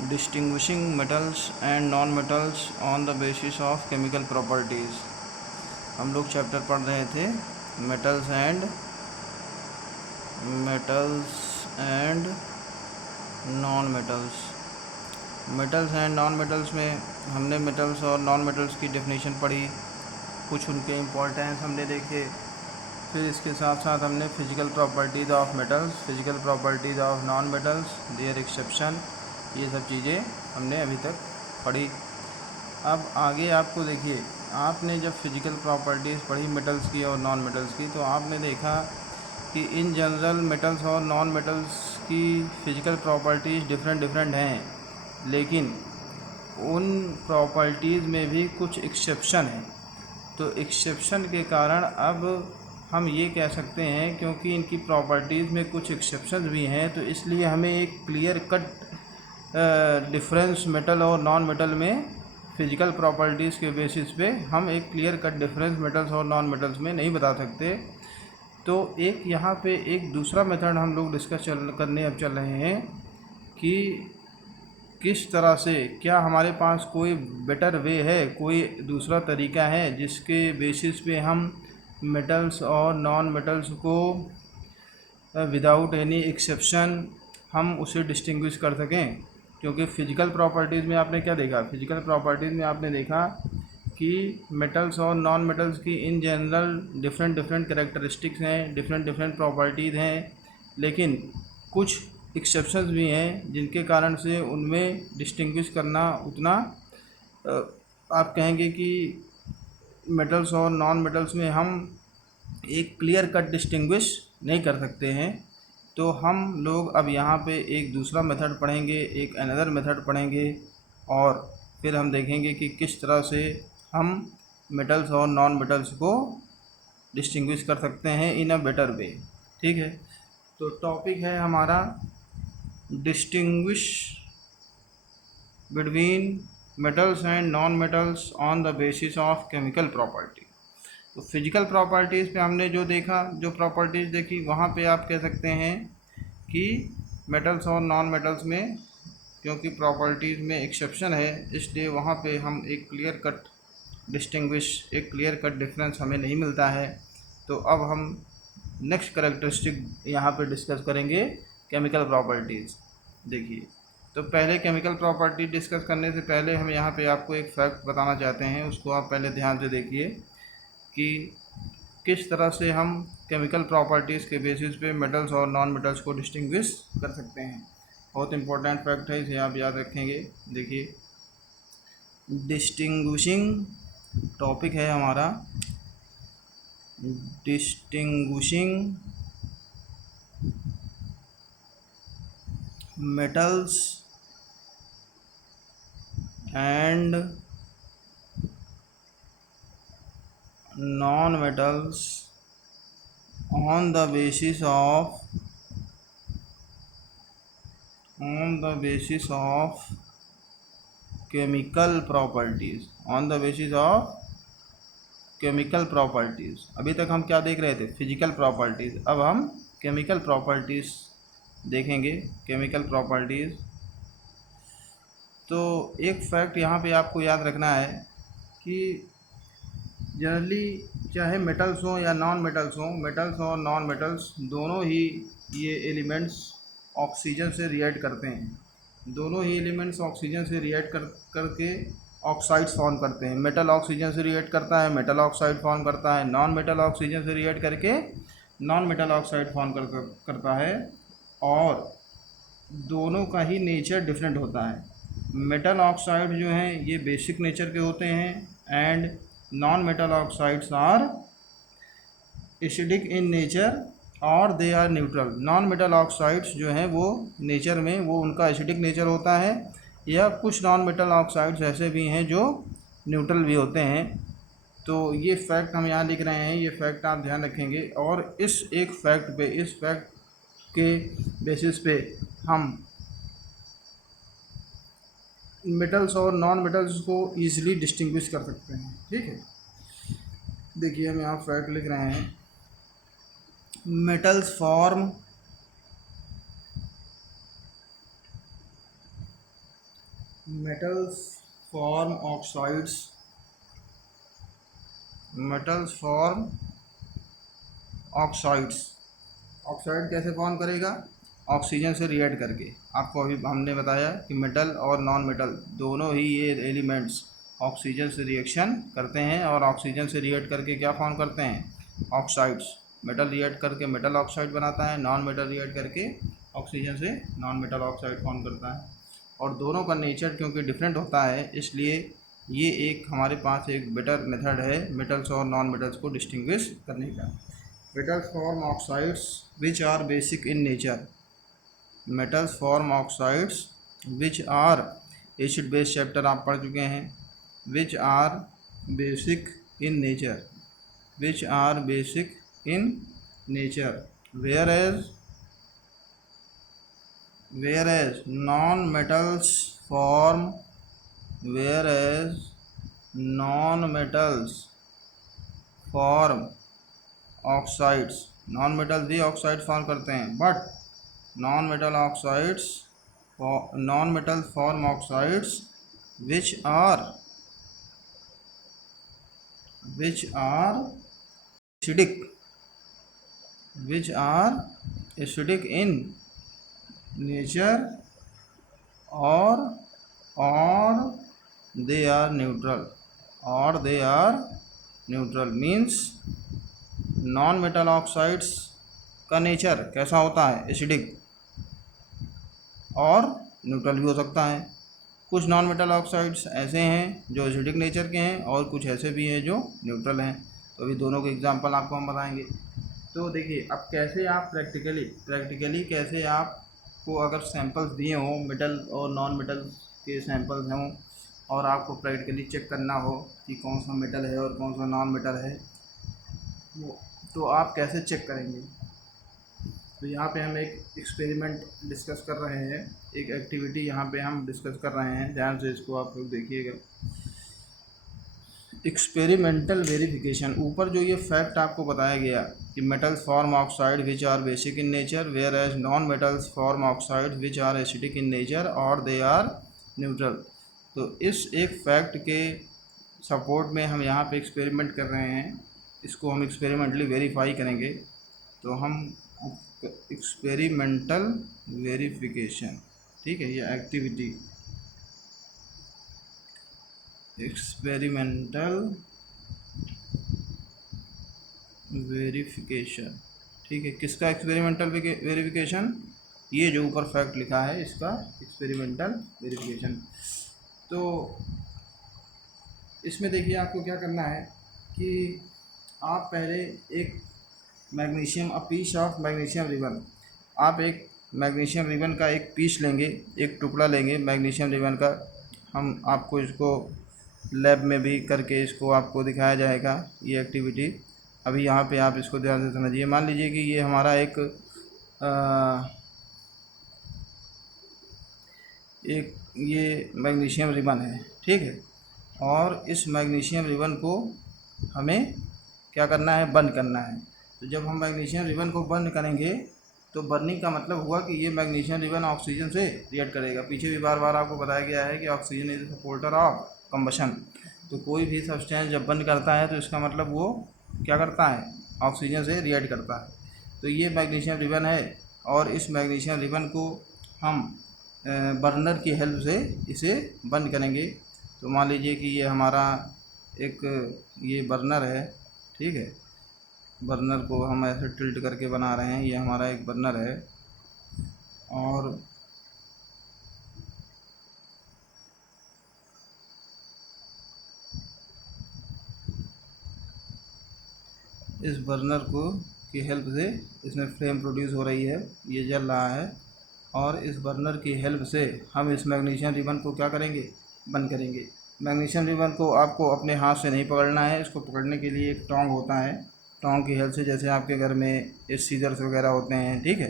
Distinguishing metals and non metals on the basis of chemical properties. हम लोग chapter पढ़ रहे थे metals and non metals. Metals and non metals में हमने मेटल्स और नॉन मेटल्स की डेफिनेशन पढ़ी, कुछ उनके इम्पोर्टेंस हमने देखे। फिर इसके साथ साथ हमने physical properties of metals, physical properties of non metals, their exception, ये सब चीज़ें हमने अभी तक पढ़ी। अब आगे आपको देखिए, आपने जब फिजिकल प्रॉपर्टीज़ पढ़ी मेटल्स की और नॉन मेटल्स की, तो आपने देखा कि इन जनरल मेटल्स और नॉन मेटल्स की फिजिकल प्रॉपर्टीज़ डिफरेंट हैं, लेकिन उन प्रॉपर्टीज़ में भी कुछ एक्सेप्शन हैं। तो एक्सेप्शन के कारण अब हम ये कह सकते हैं, क्योंकि इनकी प्रॉपर्टीज़ में कुछ एक्सेप्शन भी हैं, तो इसलिए हमें एक क्लियर कट डिफरेंस मेटल और नॉन मेटल में फिजिकल प्रॉपर्टीज़ के बेसिस पे हम एक क्लियर कट डिफरेंस मेटल्स और नॉन मेटल्स में नहीं बता सकते। तो एक यहाँ पे एक दूसरा मेथड हम लोग डिस्कस करने अब चल रहे हैं कि किस तरह से, क्या हमारे पास कोई बेटर वे है, कोई दूसरा तरीका है जिसके बेसिस पे हम मेटल्स और नॉन मेटल्स को विदाउट एनी एक्सेप्शन हम उसे डिस्टिंग्विश कर सकें। क्योंकि फ़िज़िकल प्रॉपर्टीज़ में आपने क्या देखा, फ़िज़िकल प्रॉपर्टीज़ में आपने देखा कि मेटल्स और नॉन मेटल्स की इन जनरल डिफरेंट कैरेक्टरिस्टिक्स हैं, डिफरेंट प्रॉपर्टीज़ हैं, लेकिन कुछ एक्सेप्शंस भी हैं जिनके कारण से उनमें डिस्टिंग्विश करना उतना आप कहेंगे कि मेटल्स और नॉन मेटल्स में हम एक क्लियर कट डिस्टिंग्विश नहीं कर सकते हैं। तो हम लोग अब यहाँ पे एक दूसरा मेथड पढ़ेंगे, एक अनदर मेथड पढ़ेंगे, और फिर हम देखेंगे कि किस तरह से हम मेटल्स और नॉन मेटल्स को डिस्टिंग्विश कर सकते हैं इन अ बेटर वे। ठीक है, तो टॉपिक है हमारा distinguish between metals and non metals on the basis of chemical property. तो फिजिकल प्रॉपर्टीज़ पे हमने जो देखा, जो प्रॉपर्टीज़ देखी, वहाँ पे आप कह सकते हैं कि मेटल्स और नॉन मेटल्स में क्योंकि प्रॉपर्टीज़ में एक्सेप्शन है, इसलिए वहाँ पे हम एक क्लियर कट एक क्लियर कट डिफरेंस हमें नहीं मिलता है। तो अब हम नेक्स्ट करेक्टरिस्टिक यहाँ पे डिस्कस करेंगे, केमिकल प्रॉपर्टीज़। देखिए, तो पहले केमिकल प्रॉपर्टी डिस्कस करने से पहले हम यहाँ पे आपको एक फैक्ट बताना चाहते हैं, उसको आप पहले ध्यान से देखिए कि किस तरह से हम केमिकल प्रॉपर्टीज़ के बेसिस पे मेटल्स और नॉन मेटल्स को डिस्टिंग्विश कर सकते हैं। बहुत इंपॉर्टेंट फैक्ट है, इसे आप याद रखेंगे। देखिए, डिस्टिंग्विशिंग टॉपिक है हमारा, distinguishing metals and non metals on the basis of chemical properties, on the basis of chemical properties. अभी तक हम क्या देख रहे थे, फिजिकल प्रॉपर्टीज़। अब हम केमिकल प्रॉपर्टीज़ देखेंगे, केमिकल प्रॉपर्टीज़। तो एक फैक्ट यहाँ पे आपको याद रखना है कि जनरली चाहे मेटल्स हों या नॉन मेटल्स हों, मेटल्स और नॉन मेटल्स दोनों ही ये एलिमेंट्स ऑक्सीजन से रिएक्ट करते हैं। दोनों ही एलिमेंट्स ऑक्सीजन से रिएक्ट करके ऑक्साइड्स फॉर्म करते हैं। मेटल ऑक्सीजन से रिएक्ट करता है, मेटल ऑक्साइड फॉर्म करता है। नॉन मेटल ऑक्सीजन से रिएक्ट करके नॉन मेटल ऑक्साइड फॉर्म करता है। और दोनों का ही नेचर डिफरेंट होता है। मेटल ऑक्साइड जो हैं ये बेसिक नेचर के होते हैं, and non metal oxides are acidic in nature और they are neutral. Non metal oxides जो हैं वो नेचर में वो उनका एसिडिक नेचर होता है, या कुछ नॉन मेटल ऑक्साइड्स ऐसे भी हैं जो न्यूट्रल भी होते हैं। तो ये फैक्ट हम यहाँ लिख रहे हैं, ये फैक्ट आप ध्यान रखेंगे, और इस फैक्ट के बेसिस पे हम मेटल्स और नॉन मेटल्स को ईजिली डिस्टिंग्विश कर सकते हैं। ठीक है, देखिए हम यहाँ फैक्ट लिख रहे हैं, metals form metals form oxides. metals form oxides. Oxide कैसे फॉर्म करेगा? ऑक्सीजन से रिएक्ट करके। आपको अभी हमने बताया कि मेटल और नॉन मेटल दोनों ही ये एलिमेंट्स ऑक्सीजन से रिएक्शन करते हैं और ऑक्सीजन से रिएक्ट करके क्या फॉर्म करते हैं? ऑक्साइड्स। मेटल रिएक्ट करके मेटल ऑक्साइड बनाता है, नॉन मेटल रिएक्ट करके ऑक्सीजन से नॉन मेटल ऑक्साइड फॉर्म करता है। और दोनों का नेचर क्योंकि डिफरेंट होता है, इसलिए ये एक हमारे पास एक बेटर मेथड है मेटल्स और नॉन मेटल्स को डिस्टिंग्विश करने का। metals form oxides which are basic in nature. metals form oxides which are acid base chapter आप पढ़ चुके हैं। which are basic in nature. which are basic in nature whereas non-metals form oxides. Non metal भी oxide form करते हैं, but non metal form oxides which are acidic in nature और they are neutral means non metal oxides का nature कैसा होता है? Acidic और neutral भी हो सकता है। कुछ नॉन मेटल ऑक्साइड्स ऐसे हैं जो एसिडिक नेचर के हैं और कुछ ऐसे भी हैं जो न्यूट्रल हैं। तो अभी दोनों के एग्जांपल आपको हम बताएंगे। तो देखिए, अब कैसे आप प्रैक्टिकली कैसे आपको अगर सैंपल्स दिए हों, मेटल और नॉन मेटल के सैंपल्स हों, और आपको प्रैक्टिकली चेक करना हो कि कौन सा मेटल है और कौन सा नॉन मेटल है, तो आप कैसे चेक करेंगे? तो यहाँ पे हम एक एक्सपेरिमेंट डिस्कस कर रहे हैं, एक एक्टिविटी यहाँ पे हम डिस्कस कर रहे हैं। ध्यान से इसको आप लोग देखिएगा। Experimental verification. ऊपर जो ये फैक्ट आपको बताया गया कि metals form oxide which are basic in nature whereas non metals form oxide which are acidic in nature और दे आर न्यूट्रल। तो इस एक फैक्ट के सपोर्ट में हम यहाँ पे एक्सपेरिमेंट कर रहे हैं। इसको हम एक्सपेरिमेंटली वेरीफाई करेंगे। तो हम एक्सपेरिमेंटल वेरिफिकेशन, ठीक है, ये एक्टिविटी एक्सपेरिमेंटल वेरिफिकेशन, ठीक है। किसका एक्सपेरिमेंटल वेरिफिकेशन? ये जो ऊपर फैक्ट लिखा है इसका एक्सपेरिमेंटल वेरिफिकेशन। तो इसमें देखिए आपको क्या करना है कि आप पहले एक magnesium piece of magnesium ribbon, आप एक मैग्नीशियम रिबन का एक पीस लेंगे, एक टुकड़ा लेंगे मैग्नीशियम रिबन का। हम आपको इसको लैब में भी करके इसको आपको दिखाया जाएगा ये एक्टिविटी। अभी यहाँ पे आप इसको ध्यान से समझिए। मान लीजिए कि ये हमारा एक ये मैग्नीशियम रिबन है, ठीक है। और इस मैग्नीशियम रिबन को हमें क्या करना है? बंद करना है। तो जब हम मैग्नीशियम रिबन को बंद करेंगे तो बर्निंग का मतलब हुआ कि ये मैग्नीशियम रिबन ऑक्सीजन से रिएक्ट करेगा। पीछे भी बार बार आपको बताया गया है कि oxygen is supporter of combustion. तो कोई भी सब्सटेंस जब बंद करता है तो इसका मतलब वो क्या करता है? ऑक्सीजन से रिएक्ट करता है। तो ये मैग्नीशियम रिबन है और इस मैग्नीशियम रिबन को हम बर्नर की हेल्प से इसे बंद करेंगे। तो मान लीजिए कि ये हमारा एक ये बर्नर है, ठीक है। बर्नर को हम ऐसे टिल्ट करके बना रहे हैं। ये हमारा एक बर्नर है और इस बर्नर को की हेल्प से इसमें फ्लेम प्रोड्यूस हो रही है, ये जल रहा है। और इस बर्नर की हेल्प से हम इस मैग्नीशियम रिबन को क्या करेंगे? बंद करेंगे। मैग्नीशियम रिबन को आपको अपने हाथ से नहीं पकड़ना है। इसको पकड़ने के लिए एक टोंग होता है। टोंग की हेल्प से, जैसे आपके घर में ये सीजर्स वगैरह होते हैं, ठीक है,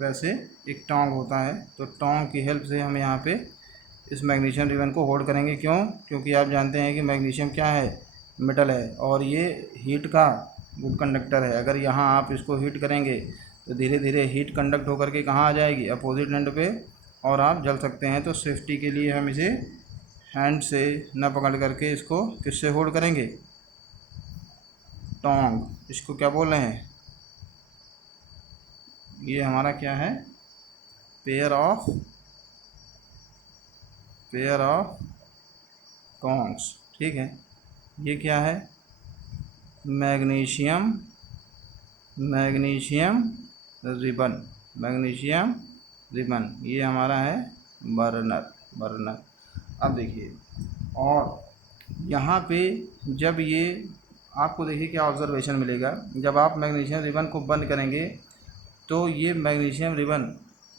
वैसे एक टोंग होता है। तो टोंग की हेल्प से हम यहाँ पे इस मैग्नीशियम रिबन को होल्ड करेंगे। क्यों? क्योंकि आप जानते हैं कि मैग्नीशियम क्या है? मेटल है और ये हीट का गुड कंडक्टर है। अगर यहाँ आप इसको हीट करेंगे तो धीरे धीरे हीट कंडक्ट होकर के कहाँ आ जाएगी? अपोजिट एंड पे, और आप जल सकते हैं। तो सेफ्टी के लिए हम इसे हैंड से न पकड़ करके इसको किससे होल्ड करेंगे, टोंग। इसको क्या बोल रहे हैं, ये हमारा क्या है, पेयर ऑफ टोंग्स। ठीक है, ये क्या है, मैग्नीशियम रिबन, ये हमारा है बर्नर। अब देखिए, और यहाँ पे जब ये आपको देखिए क्या ऑब्जर्वेशन मिलेगा, जब आप मैग्नीशियम रिबन को बंद करेंगे तो ये मैग्नीशियम रिबन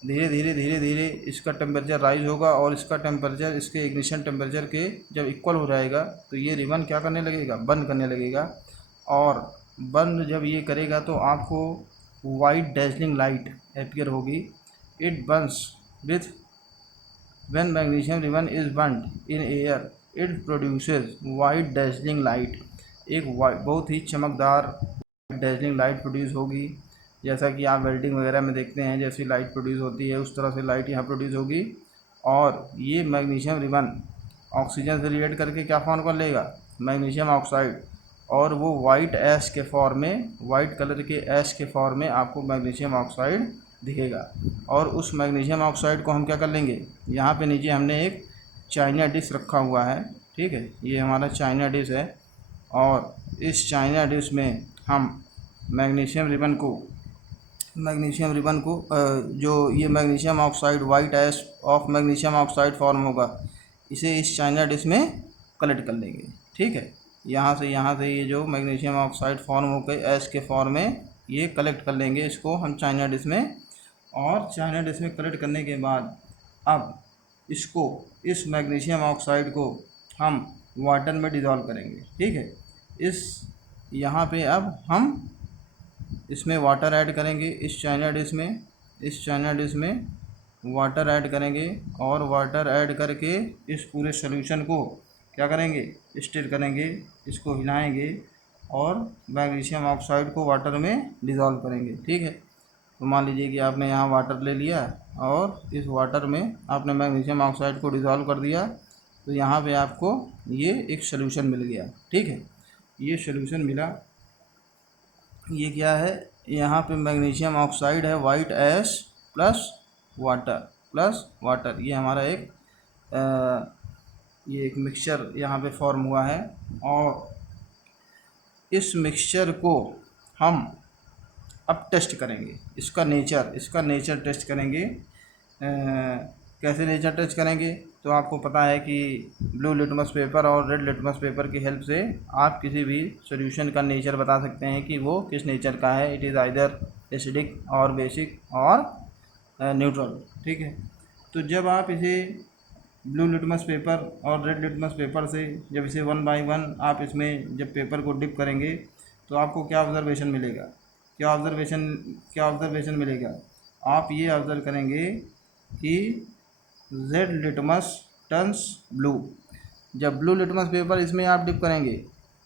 धीरे धीरे इसका टेम्परेचर राइज होगा, और इसका टेम्परेचर इसके इग्निशन टेम्परेचर के जब इक्वल हो जाएगा तो ये रिबन क्या करने लगेगा, बंद करने लगेगा। और बंद जब ये करेगा तो आपको वाइट डैजलिंग लाइट अपीयर होगी। It Burns with when magnesium ribbon is burned in air, it produces white dazzling light. एक बहुत ही चमकदार डैजलिंग लाइट प्रोड्यूस होगी, जैसा कि आप वेल्डिंग वगैरह में देखते हैं जैसी लाइट प्रोड्यूस होती है उस तरह से लाइट यहाँ प्रोड्यूस होगी। और ये मैग्नीशियम रिबन ऑक्सीजन से रिएक्ट करके क्या फॉर्म कर लेगा, मैग्नीशियम ऑक्साइड, और वो वाइट ऐश के फॉर्म में, वाइट कलर के ऐश के फॉर्म में आपको मैग्नीशियम ऑक्साइड दिखेगा। और उस मैग्नीशियम ऑक्साइड को हम क्या कर लेंगे, यहाँ पे नीचे हमने एक चाइना डिश रखा हुआ है। ठीक है, ये हमारा चाइना डिश है, और इस चाइना डिश में हम मैग्नीशियम रिबन को जो ये magnesium oxide, white ash of magnesium oxide form होगा, इसे इस चाइना डिश में कलेक्ट कर लेंगे। ठीक है, यहाँ से ये जो मैग्नीशियम ऑक्साइड फॉर्म होकर ऐश के फॉर्म में ये कलेक्ट कर लेंगे, इसको हम चाइना डिश में। और चाइना डिश में कलेक्ट करने के बाद अब इसको, इस मैग्नीशियम ऑक्साइड को हम वाटर में डिज़ोल्व करेंगे। ठीक है, यहाँ पे अब हम इसमें वाटर ऐड करेंगे, इस चाइना डिश में वाटर ऐड करेंगे, और वाटर ऐड करके इस पूरे सॉल्यूशन को क्या करेंगे, स्टिर करेंगे, इसको हिलाएंगे और मैग्नीशियम ऑक्साइड को वाटर में डिज़ोल्व करेंगे। ठीक है, तो मान लीजिए कि आपने यहाँ वाटर ले लिया और इस वाटर में आपने मैग्नीशियम ऑक्साइड को डिज़ोल्व कर दिया, तो यहाँ पे आपको ये एक सॉल्यूशन मिल गया। ठीक है, ये सॉल्यूशन मिला, ये क्या है, यहाँ पे मैग्नीशियम ऑक्साइड है, वाइट ऐश प्लस वाटर, ये हमारा ये एक मिक्सचर यहाँ पे फॉर्म हुआ है। और इस मिक्सचर को हम अब टेस्ट करेंगे, इसका नेचर टेस्ट करेंगे। कैसे नेचर टेस्ट करेंगे, तो आपको पता है कि ब्लू लिटमस पेपर और रेड लिटमस पेपर की हेल्प से आप किसी भी सॉल्यूशन का नेचर बता सकते हैं कि वो किस नेचर का है। इट इज़ आइदर एसिडिक और बेसिक और न्यूट्रल। ठीक है, तो जब आप इसे ब्लू लिटमस पेपर और रेड लिटमस पेपर से जब इसे 1 बाय 1 आप इसमें जब पेपर को डिप करेंगे तो आपको क्या ऑब्जर्वेशन मिलेगा, क्या ऑब्जर्वेशन मिलेगा, आप ये ऑब्ज़र्व करेंगे कि रेड लिटमस टर्न्स ब्लू। जब ब्लू लिटमस पेपर इसमें आप डिप करेंगे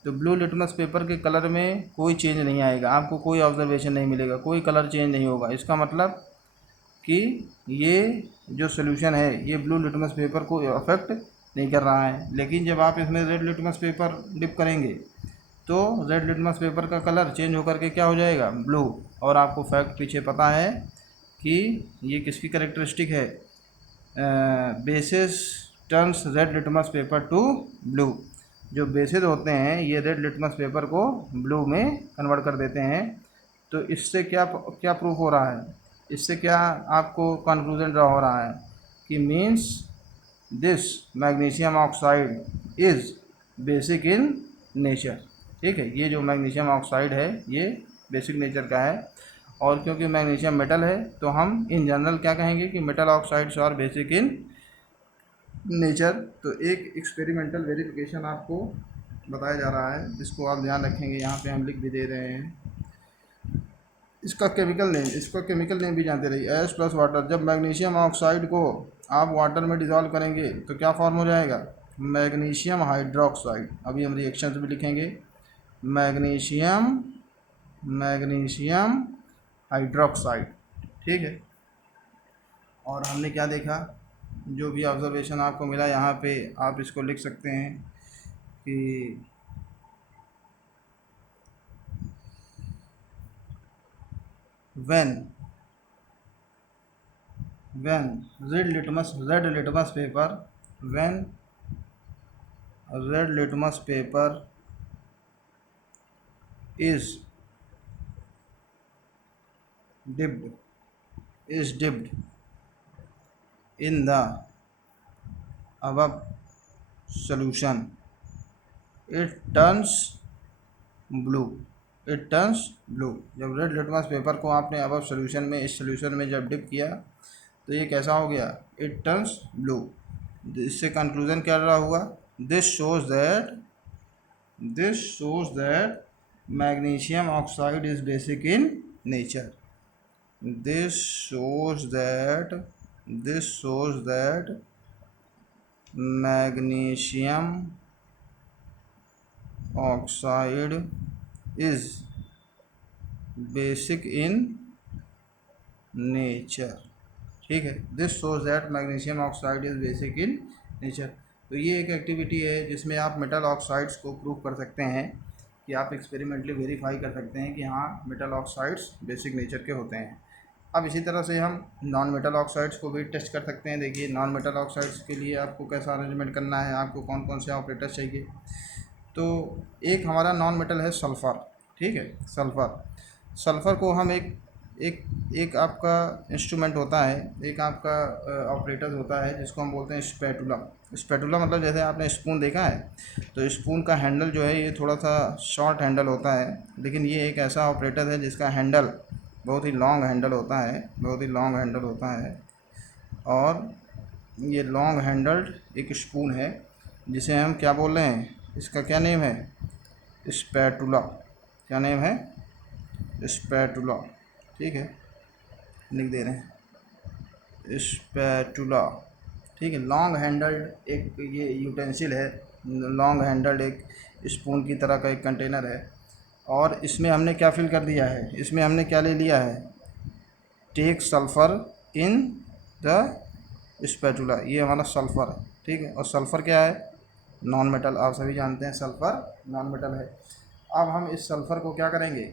तो ब्लू लिटमस पेपर के कलर में कोई चेंज नहीं आएगा, आपको कोई ऑब्जर्वेशन नहीं मिलेगा, कोई कलर चेंज नहीं होगा। इसका मतलब कि ये जो सॉल्यूशन है ये ब्लू लिटमस पेपर को अफेक्ट नहीं कर रहा है। लेकिन जब आप इसमें रेड लिटमस पेपर डिप करेंगे तो रेड लिटमस पेपर का कलर चेंज होकर के क्या हो जाएगा, ब्लू। और आपको फैक्ट पीछे पता है कि ये किसकी कैरेक्टरिस्टिक है, basis turns red litmus paper two blue. जो बेसिस होते हैं ये रेड लिटमस पेपर को ब्लू में कन्वर्ट कर देते हैं। तो इससे क्या प्रूफ हो रहा है, इससे क्या आपको कंक्लूजन ड्रा हो रहा है कि means this magnesium oxide is basic in nature. ठीक है, ये जो मैग्नीशियम ऑक्साइड है ये बेसिक नेचर का है। और क्योंकि मैग्नीशियम मेटल है तो हम इन जनरल क्या कहेंगे कि metal oxides are basic in nature. तो एक एक्सपेरिमेंटल वेरिफिकेशन आपको बताया जा रहा है जिसको आप ध्यान रखेंगे, यहाँ पे हम लिख भी दे रहे हैं। इसका केमिकल नेम भी जानते रहिए, एस प्लस वाटर। जब मैग्नीशियम ऑक्साइड को आप वाटर में डिज़ोल्व करेंगे तो क्या फॉर्म हो जाएगा, मैग्नीशियम हाइड्रोक्साइड। अभी हम रिएक्शंस भी लिखेंगे, मैग्नीशियम हाइड्रोक्साइड। ठीक है, और हमने क्या देखा जो भी ऑब्जर्वेशन आपको मिला यहाँ पे आप इसको लिख सकते हैं कि when red litmus paper when red litmus paper is dipped dipped in the above solution, it turns blue जब रेड लिटमस पेपर को आपने अबव सोल्यूशन में, इस सोल्यूशन में जब डिप किया तो ये कैसा हो गया, इट टर्न्स ब्लू। इससे कंक्लूजन क्या रहा हुआ, this shows that magnesium oxide is basic in nature. This shows that magnesium oxide is basic in nature. ठीक है, this shows that magnesium oxide is basic in nature. तो ये एक activity है जिसमें आप मेटल ऑक्साइड्स को प्रूव कर सकते हैं, कि आप एक्सपेरिमेंटली वेरीफाई कर सकते हैं कि हाँ मेटल ऑक्साइड्स बेसिक नेचर के होते हैं। अब इसी तरह से हम नॉन मेटल ऑक्साइड्स को भी टेस्ट कर सकते हैं। देखिए नॉन मेटल ऑक्साइड्स के लिए आपको कैसा अरेंजमेंट करना है, आपको कौन कौन से ऑपरेटर्स चाहिए। तो एक हमारा नॉन मेटल है सल्फ़र। ठीक है, सल्फ़र को हम एक आपका इंस्ट्रूमेंट होता है, एक आपका ऑपरेटर होता है जिसको हम बोलते हैं स्पैटुला मतलब जैसे आपने स्पून देखा है, तो स्पून का हैंडल जो है ये थोड़ा सा शॉर्ट हैंडल होता है, लेकिन ये एक ऐसा ऑपरेटर है जिसका हैंडल बहुत ही लॉन्ग हैंडल होता है और ये लॉन्ग हैंडल्ड एक स्पून है जिसे हम क्या बोल रहे हैं, इसका क्या नेम है, स्पैटुला। क्या नेम है, स्पैटुला। ठीक है, लिख दे रहे हैं स्पैटुला। ठीक है, लॉन्ग हैंडल्ड एक ये यूटेंसिल है, लॉन्ग हैंडल्ड एक स्पून की तरह का एक कंटेनर है। और इसमें हमने क्या फिल कर दिया है, इसमें हमने क्या ले लिया है, take sulphur in the spatula. ये हमारा सल्फ़र है। ठीक है, और सल्फ़र क्या है, नॉन मेटल। आप सभी जानते हैं सल्फ़र नॉन मेटल है। अब हम इस सल्फ़र को क्या करेंगे,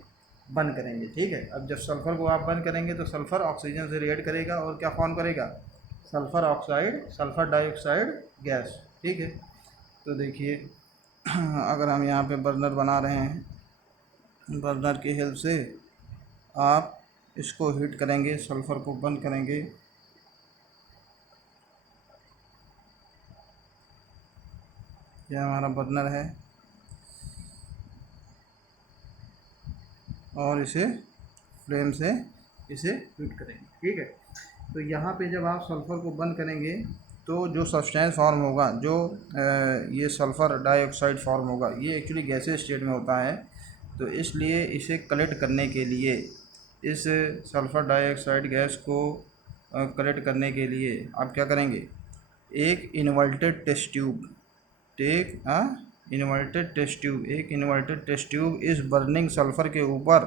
बंद करेंगे। ठीक है, अब जब सल्फ़र को आप बंद करेंगे तो सल्फ़र ऑक्सीजन से रिएक्ट करेगा और क्या फॉर्म करेगा, सल्फ़र डाइऑक्साइड गैस। ठीक है, तो देखिए अगर हम यहाँ पे बर्नर बना रहे हैं, बर्नर की हेल्प से आप इसको हीट करेंगे, सल्फ़र को बंद करेंगे। यह हमारा बर्नर है और इसे फ्लेम से इसे हीट करेंगे। ठीक है, तो यहाँ पे जब आप सल्फ़र को बंद करेंगे तो जो सब्सटेंस फॉर्म होगा, जो ये सल्फ़र डाइऑक्साइड फॉर्म होगा, ये एक्चुअली गैसेस स्टेट में होता है। तो इसलिए इसे कलेक्ट करने के लिए, इस सल्फ़र डाइऑक्साइड गैस को कलेक्ट करने के लिए आप क्या करेंगे, एक इन्वर्टेड टेस्ट ट्यूब इस बर्निंग सल्फ़र के ऊपर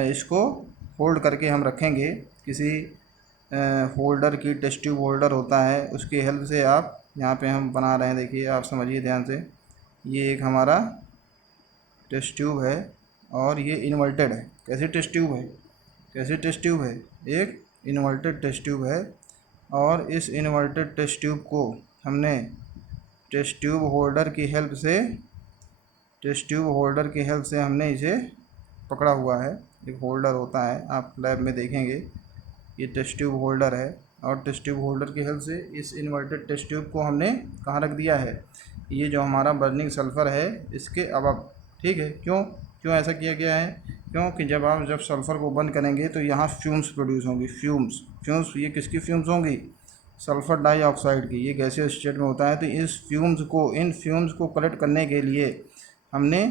इसको होल्ड करके हम रखेंगे। किसी होल्डर की, टेस्ट ट्यूब होल्डर होता है, उसकी हेल्प से आप यहाँ पे हम बना रहे हैं। देखिए आप समझिए ध्यान से, ये एक हमारा टेस्ट ट्यूब है और ये इन्वर्टेड है। कैसी टेस्ट ट्यूब है, एक इन्वर्टेड टेस्ट ट्यूब है। और इस इन्वर्टेड टेस्ट ट्यूब को हमने टेस्ट ट्यूब होल्डर की हेल्प से हमने इसे पकड़ा हुआ है। एक होल्डर होता है, आप लैब में देखेंगे, ये टेस्ट ट्यूब होल्डर है और टेस्ट ट्यूब होल्डर की हेल्प से इस इन्वर्टेड टेस्ट ट्यूब को हमने कहाँ रख दिया है, ये जो हमारा बर्निंग सल्फ़र है इसके अबव। ठीक है, क्यों ऐसा किया गया है, क्योंकि जब सल्फ़र को बंद करेंगे तो यहाँ फ्यूम्स प्रोड्यूस होंगी। फ्यूम्स ये किसकी फ्यूम्स होंगी, सल्फ़र डाइऑक्साइड की। ये गैसीय स्टेट में होता है, तो इन फ्यूम्स को कलेक्ट करने के लिए हमने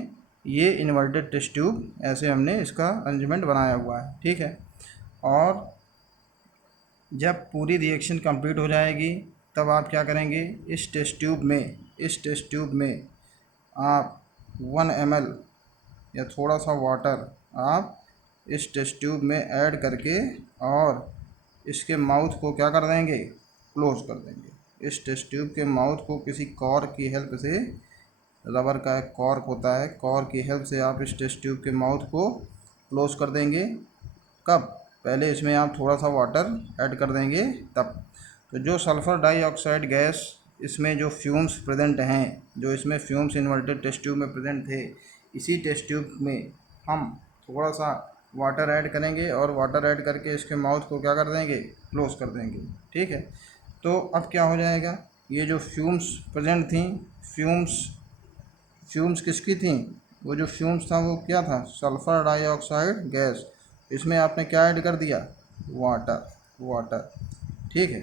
ये इन्वर्टेड टेस्ट ट्यूब, ऐसे हमने इसका अरेंजमेंट बनाया हुआ है। ठीक है, और जब पूरी रिएक्शन कंप्लीट हो जाएगी तब आप क्या करेंगे, इस टेस्ट ट्यूब में आप 1 ml या थोड़ा सा वाटर आप इस टेस्ट ट्यूब में ऐड करके और इसके माउथ को क्या कर देंगे, क्लोज कर देंगे। इस टेस्ट ट्यूब के माउथ को किसी कॉर्क की हेल्प से, रबर का एक कॉर्क होता है, कॉर्क की हेल्प से आप इस टेस्ट ट्यूब के माउथ को क्लोज कर देंगे। कब? पहले इसमें आप थोड़ा सा वाटर ऐड कर देंगे तब। तो जो सल्फ़र डाइऑक्साइड गैस इसमें जो फ्यूम्स प्रेजेंट हैं, जो इसमें फ्यूम्स इन्वर्टेड टेस्ट ट्यूब में प्रेजेंट थे, इसी टेस्ट ट्यूब में हम थोड़ा सा वाटर ऐड करेंगे और वाटर ऐड करके इसके माउथ को क्या कर देंगे? क्लोज कर देंगे। ठीक है। तो अब क्या हो जाएगा? ये जो फ्यूम्स प्रेजेंट थी, फ्यूम्स किसकी थी? वो जो फ्यूम्स था वो क्या था? Sulphur dioxide gas. इसमें आपने क्या ऐड कर दिया? वाटर। ठीक है।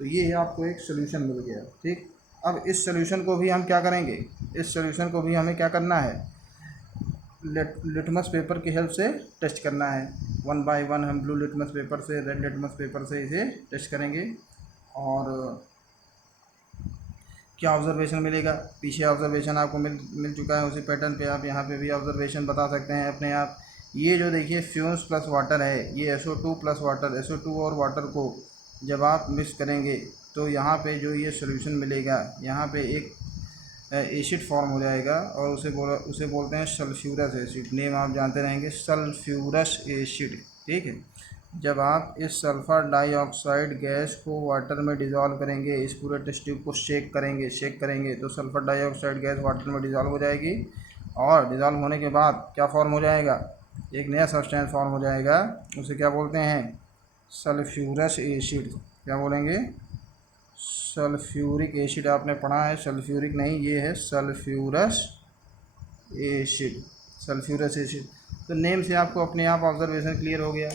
तो ये आपको एक सोल्यूशन मिल गया। ठीक। अब इस सोल्यूशन को भी हम क्या करेंगे? इस सोल्यूशन को भी हमें क्या करना है? लिटमस पेपर की हेल्प से टेस्ट करना है। वन बाय वन हम ब्लू लिटमस पेपर से, रेड लिटमस पेपर से इसे टेस्ट करेंगे। और क्या ऑब्जर्वेशन मिलेगा? पीछे ऑब्जर्वेशन आपको मिल चुका है, उसी पैटर्न पे आप यहाँ पे भी ऑब्जर्वेशन बता सकते हैं अपने आप। ये जो देखिए फ्यूम्स प्लस वाटर है, ये SO2 प्लस वाटर, SO2 और वाटर को जब आप मिक्स करेंगे तो यहाँ पे जो ये सोल्यूशन मिलेगा, यहाँ पे एक एसिड फॉर्म हो जाएगा और उसे बोलते हैं सल्फ्यूरस एसिड। नेम आप जानते रहेंगे, सल्फ्यूरस एसिड। ठीक है। जब आप इस सल्फ़र डाइऑक्साइड गैस को वाटर में डिज़ोल्व करेंगे, इस पूरे टेस्ट ट्यूब को शेक करेंगे तो सल्फ़र डाइऑक्साइड गैस वाटर में डिज़ोल्व हो जाएगी। और डिज़ोल्व होने के बाद क्या फॉर्म हो जाएगा? एक नया सब्सटेंस फॉर्म हो जाएगा। उसे क्या बोलते हैं? Sulphurous acid. क्या बोलेंगे? Sulphuric acid. आपने पढ़ा है, सल्फ्यूरिक नहीं, ये है सल्फ्यूरस एसिड। Sulphurous acid. तो नेम से आपको अपने आप ऑब्जर्वेशन क्लियर हो गया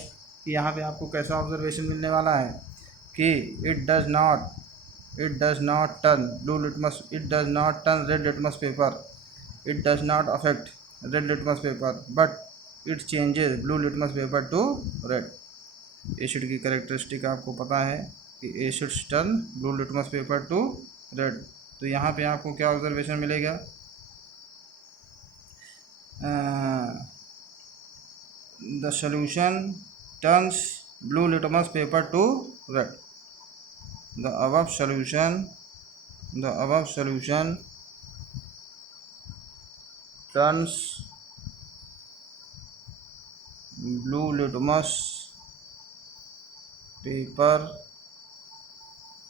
कि यहाँ पे आपको कैसा ऑब्जर्वेशन मिलने वाला है कि it does not turn blue litmus, it does not turn red litmus paper, it does not affect red litmus paper, but it changes blue litmus paper two red. Acid की कैरेक्टरिस्टिक आपको पता है कि acids turn blue litmus paper two red. तो यहाँ पे आपको क्या ऑब्जर्वेशन मिलेगा? The solution turns blue litmus paper to red. The above solution turns blue litmus paper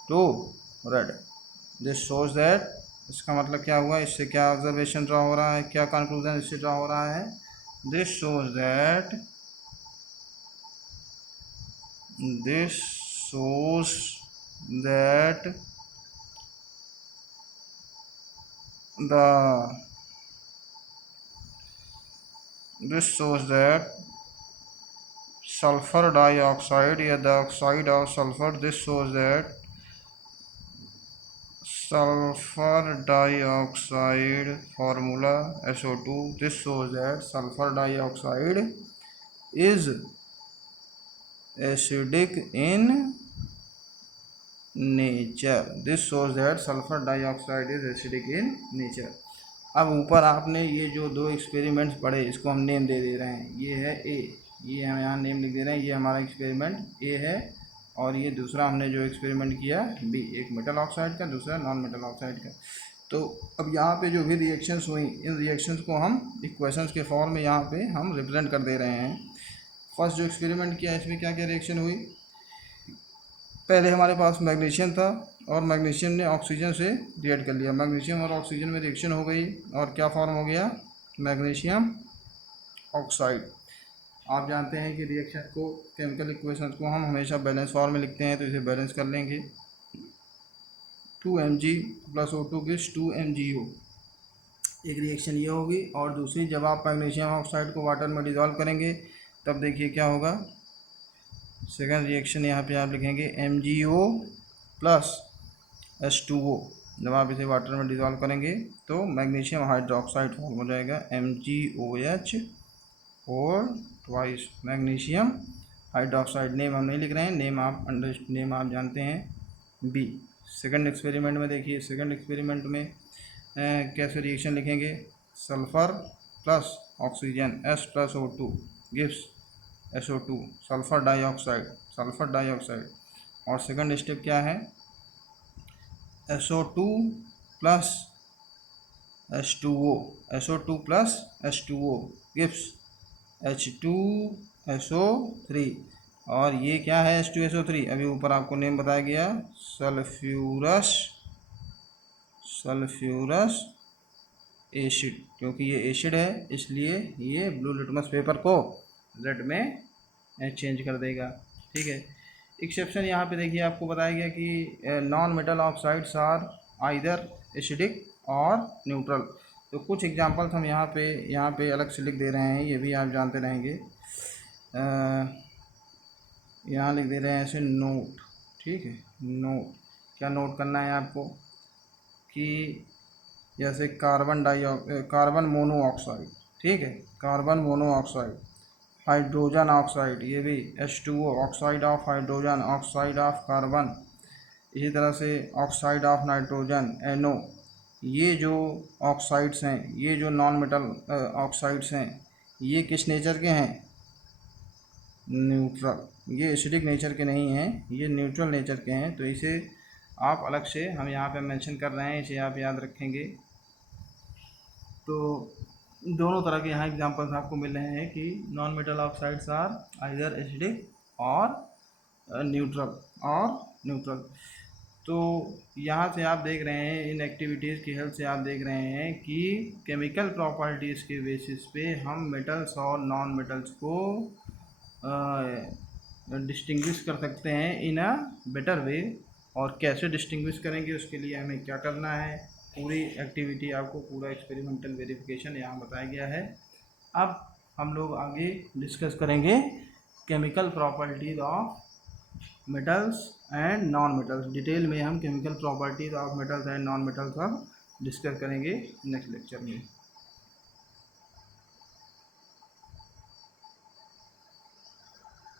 to red. This shows that, इसका मतलब क्या हुआ? इससे क्या ऑब्जर्वेशन ड्रा हो रहा है, क्या कंक्लूजन इससे ड्रा हो रहा है? This shows that the this shows that sulfur dioxide या the oxide of sulfur, this shows that sulfur dioxide formula SO2, this shows that sulfur dioxide is acidic in nature. This shows that sulfur dioxide is acidic in nature. अब ऊपर आपने ये जो दो experiments पढ़े, इसको हम नेम दे रहे हैं। ये है ए, ये हम यहाँ नेम लिख दे रहे हैं, ये हमारा एक्सपेरिमेंट ए है। और ये दूसरा हमने जो एक्सपेरिमेंट किया बी, एक मेटल ऑक्साइड का, दूसरा नॉन मेटल ऑक्साइड का। तो अब यहाँ पे जो भी रिएक्शंस हुई, इन रिएक्शंस को हम इक्वेशंस के फॉर्म में यहाँ पे हम रिप्रेजेंट कर दे रहे हैं। फर्स्ट जो एक्सपेरिमेंट किया, इसमें क्या क्या रिएक्शन हुई? पहले हमारे पास मैग्नीशियम था और मैग्नीशियम ने ऑक्सीजन से रिएक्ट कर लिया। मैग्नीशियम और ऑक्सीजन में रिएक्शन हो गई और क्या फॉर्म हो गया? Magnesium oxide. आप जानते हैं कि रिएक्शन को, केमिकल इक्वेशन को हम हमेशा बैलेंस फॉर्म में लिखते हैं, तो इसे बैलेंस कर लेंगे। 2Mg + O2 = 2MgO। एक रिएक्शन ये होगी। और दूसरी, जब आप मैग्नीशियम ऑक्साइड को वाटर में डिज़ोल्व करेंगे तब देखिए क्या होगा। सेकंड रिएक्शन यहाँ पे आप लिखेंगे MgO + H2O। जब आप इसे वाटर में डिज़ोल्व करेंगे तो मैग्नीशियम हाइड्रोक्साइड फॉर्म हो जाएगा, MgOH और ट्वाइस मैग्नीशियम हाइड्रोक्साइड। नेम हम नहीं लिख रहे हैं, नेम आप जानते हैं बी। सेकंड एक्सपेरिमेंट में देखिए, सेकंड एक्सपेरिमेंट में कैसे रिएक्शन लिखेंगे? Sulphur plus oxygen S + O2 gives SO2, sulphur dioxide. और सेकंड स्टेप क्या है? SO2 plus H2O, SO2 plus H2O gives H2SO3। और ये क्या है H2SO3? अभी ऊपर आपको नेम बताया गया, सल्फ्यूरस एसिड। क्योंकि ये एसिड है इसलिए ये ब्लू लिटमस पेपर को रेड में चेंज कर देगा। ठीक है। एक्सेप्शन यहाँ पे देखिए आपको बताया गया कि non metal oxides are either acidic और न्यूट्रल। तो कुछ एग्जांपल्स हम यहाँ पे अलग से लिख दे रहे हैं, ये भी आप जानते रहेंगे। यहाँ लिख दे रहे हैं ऐसे नोट। ठीक है, नोट क्या नोट करना है आपको कि जैसे कार्बन मोनोऑक्साइड। ठीक है, कार्बन मोनोऑक्साइड, हाइड्रोजन ऑक्साइड, ये भी H2O, oxide of hydrogen, oxide of carbon. इसी तरह से ऑक्साइड ऑफ नाइट्रोजन NO। ये जो ऑक्साइड्स हैं, ये जो नॉन मेटल ऑक्साइड्स हैं, ये किस नेचर के हैं? न्यूट्रल। ये एसिडिक नेचर के नहीं हैं, ये न्यूट्रल नेचर के हैं। तो इसे आप अलग से हम यहाँ पे मेंशन कर रहे हैं, इसे आप याद रखेंगे। तो दोनों तरह के यहाँ एग्जांपल्स आपको मिल रहे हैं कि non metal oxides are either acidic और न्यूट्रल। तो यहाँ से आप देख रहे हैं, इन एक्टिविटीज़ की हेल्प से आप देख रहे हैं कि केमिकल प्रॉपर्टीज़ के बेसिस पे हम मेटल्स और नॉन मेटल्स को डिस्टिंग्विश कर सकते हैं इन अ बेटर वे। और कैसे डिस्टिंग्विश करेंगे उसके लिए हमें क्या करना है, पूरी एक्टिविटी आपको, पूरा एक्सपेरिमेंटल वेरिफिकेशन यहाँ बताया गया है। अब हम लोग आगे डिस्कस करेंगे chemical properties of metals and non metals. Detail में हम chemical properties of metals and non metals अब डिस्कस करेंगे नेक्स्ट लेक्चर में।